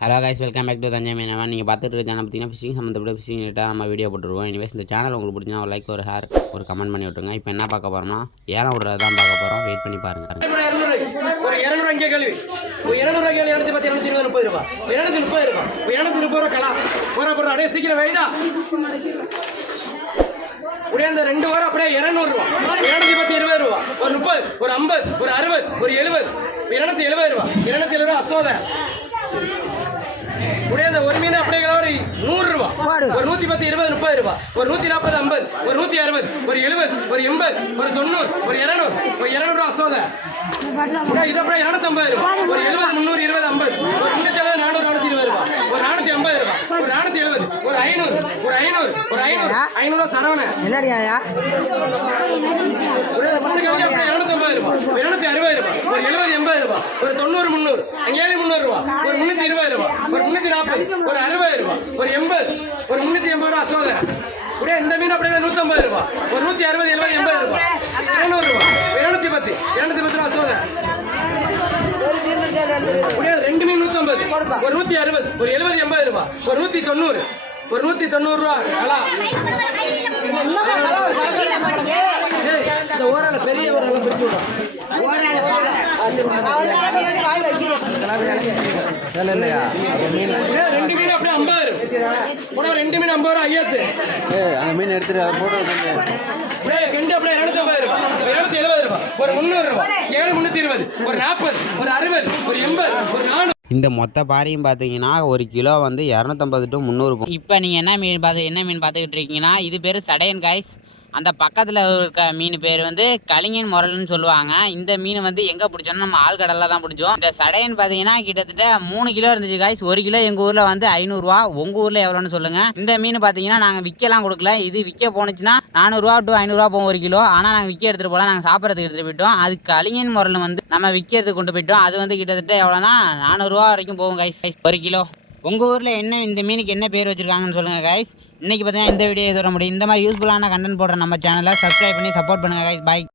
Hello guys, welcome back to Thanjai Meenavan. நீங்கள் பார்த்துட்டு இருக்க சேனல் பார்த்தீங்கன்னா ஃபிஷிங் சம்மந்தப்பட்ட ஃபிஷிங் ரிலேட்டாக நம்ம வீடியோ போட்டுருவோம். இனிவேஸ் இந்த சேனல் உங்களுக்கு பிடிச்சா ஒரு லைக், ஒரு கமெண்ட் பண்ணி விட்டுருங்க. இப்போ என்ன பார்க்க போகிறோம்னா ஏலம் விடுறது தான் பார்க்க போகிறோம். வெயிட் பண்ணி பாருங்கள். ஒரு 200 இங்கே கழுவி ஒரு 200 கேள்வி 230 ரூபா 230 ரூபா 230 ரூபா கலா போகிற அப்படியே சீக்கிரம் வெயிடா அப்படியே அந்த 2 வாரம் அப்படியே 200 ரூபா 220 ரூபா ஒரு 30 ஒரு 50 ஒரு 60 ஒரு 70 270 ரூபா 270 ரூபா அசோத அப்படியே அந்த ஒரு மீன் அப்படியே ஒரு 100 ரூபா ஒரு 110 20 30 ரூபா ஒரு 140 50 ஒரு 160 ஒரு 70 ஒரு 80 ஒரு 90 ஒரு 200 ரூபா அசோத இது அப்படியே 250 ரூபா ஒரு 70 300 20 50 ஒரு 370 400 420 ரூபா ஒரு 450 ரூபா ஒரு 470 ஒரு 500 ரூபா சரவண என்னடியா ஒரு 250 ரூபா 260 ரூபா ஒரு 70 80 ரூபா ஒரு 90 300 அங்கேயே 300 ரூபா ஒரு 320 ரூபா ஒரு 340 ஒரு 60 ரூபா ஒரு 80 ஒரு 380 ரூபா சோதனை அப்படியே இந்த மீன் அப்படியே 150 ரூபா ஒரு 160 70 80 ரூபா 200 ரூபா 210 ரூபா சோதனை அப்படியே 2 மீன் 150 ஒரு 160 ஒரு 70 80 ரூபா ஒரு 190 ஒரு 190 ரூபா கலா இந்த ஓரால பெரிய ஓரால பிடிச்சு விடும் 2 மீன் அப்படியே 50 கூட 2 மீன் 50 ரூபா ஐயாசு அந்த மீன் எடுத்துட்டு அதை போட்டு அப்படியே கெண்டு அப்படியே 250 ரூபா 270 ரூபா ஒரு 300 ரூபா 7 320 ஒரு 40 ஒரு 60 ஒரு 80 ஒரு 400. இந்த மொத்த பாரியும் பார்த்தீங்கன்னா ஒரு கிலோ வந்து 250 to 300. இப்போ நீங்கள் என்ன மீன் பார்த்துக்கிட்டு இருக்கீங்கன்னா இது பேர் சடையன் காய்ஸ். அந்த பக்கத்தில் இருக்க மீன் பேர் வந்து கலிங்கன் முரல்னு சொல்லுவாங்க. இந்த மீன் வந்து எங்கே பிடிச்சோன்னா நம்ம ஆழ்கடலில் தான் பிடிச்சோம். இந்த சடையன் பார்த்தீங்கன்னா கிட்டத்தட்ட 3 கிலோ இருந்துச்சு காய்ஸ். 1 கிலோ எங்கள் ஊரில் வந்து 500 ரூபா. உங்கள் ஊரில் எவ்வளோன்னு சொல்லுங்கள். இந்த மீன் பார்த்தீங்கன்னா நாங்கள் விற்கலாம் கொடுக்கல. இது விற்க போனுச்சுன்னா 400 ரூபா to 500 ரூபா போகும் 1 கிலோ. ஆனால் நாங்கள் விற்க எடுத்துகிட்டு போகலாம், நாங்கள் சாப்பிட்றதுக்கு எடுத்துகிட்டு போயிட்டோம். அது கலிங்கன் முரல் வந்து நம்ம விற்கிறதுக்கு கொண்டு போயிட்டோம். அது வந்து கிட்டத்தட்ட எவ்வளோனா 400 ரூபா வரைக்கும் போகும் காய்ஸ் 1 கிலோ. உங்கள் ஊரில் இந்த மீனுக்கு என்ன பேர் வச்சுருக்காங்கன்னு சொல்லுங்கள் கைஸ். இன்றைக்கி பார்த்தீங்கன்னா இந்த வீடியோ இதோட முடியும். இந்த மாதிரி யூஸ்ஃபுல்லான கண்டென்ட் போடுற நம்ம சேனலை சப்ஸ்கிரைப் பண்ணி சப்போர்ட் பண்ணுங்கள் கைஸ். பாய்.